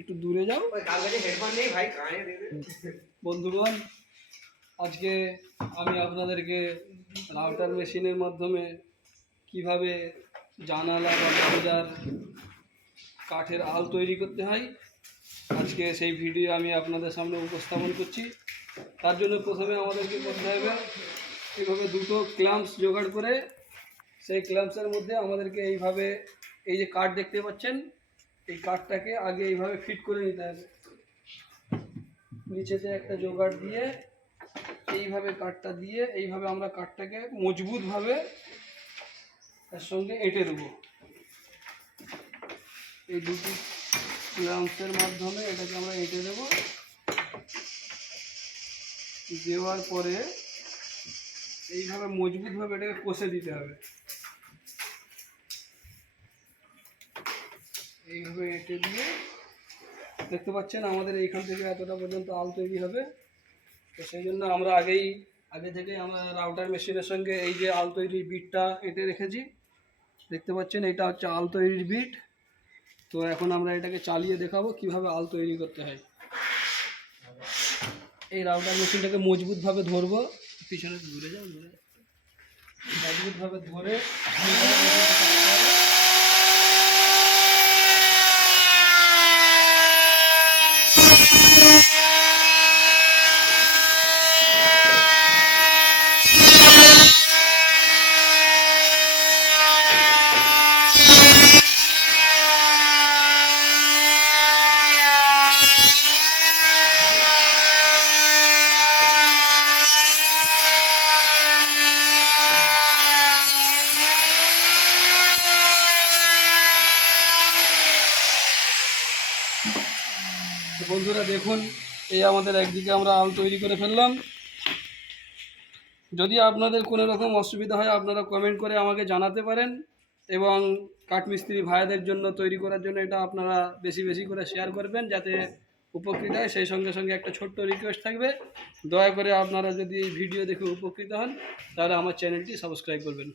একটু দূরে যাও। বন্ধুগণ, আজকে আমি আপনাদেরকে রাউটার মেশিনের মাধ্যমে কিভাবে জানালা বা দরজার কাঠের আল তৈরি করতে হয় আজকে সেই ভিডিও আমি আপনাদের সামনে উপস্থাপন করছি। তার জন্য প্রথমে আমাদেরকে করতে হবে এইভাবে দুটো ক্ল্যাম্পস জোগাড় করে সেই ক্ল্যাম্পসের মধ্যে আমাদেরকে এইভাবে এই যে কাঠ দেখতে পাচ্ছেন এই কাঠটাকে আগে এইভাবে ফিট করে নিতে হবে। নিচেতে একটা জোগাড় দিয়ে এইভাবে কাঠটা দিয়ে এইভাবে আমরা কাঠটাকে মজবুতভাবে তার সঙ্গে এঁটে দেবো। এই দুটি ক্ল্যাম্পসের মাধ্যমে এটাকে আমরা এঁটে দেবো। দেওয়ার পরে এইভাবে মজবুতভাবে এটাকে কষে দিতে হবে। এইভাবে এঁটে দিয়ে দেখতে পাচ্ছেন আমাদের এইখান থেকে এতটা পর্যন্ত আল তৈরি হবে। তো সেই জন্য আমরা আগে থেকেই আমরা রাউটার মেশিনের সঙ্গে এই যে আল তৈরির বিটটা এঁটে রেখেছি। দেখতে পাচ্ছেন এটা হচ্ছে আল তৈরির বিট। তো এখন আমরা এটাকে চালিয়ে দেখাবো কিভাবে আল তৈরি করতে হয়। এই রাউটার মেশিনটাকে মজবুতভাবে ধরবো, পিছনে ঘুরে যাও, মজবুতভাবে ধরে বন্ধুরা দেখুন এই আমাদের একদিকে আমরা আল তৈরি করে ফেললাম। যদি আপনাদের কোনো রকম অসুবিধা হয় আপনারা কমেন্ট করে আমাকে জানাতে পারেন এবং কাঠমিস্ত্রি ভাইদের জন্য তৈরি করার জন্য এটা আপনারা বেশি বেশি করে শেয়ার করবেন যাতে উপকৃত হয়। সেই সঙ্গে সঙ্গে একটা ছোট্ট রিকোয়েস্ট থাকবে, দয়া করে আপনারা যদি এই ভিডিও দেখে উপকৃত হন তাহলে আমার চ্যানেলটি সাবস্ক্রাইব করবেন।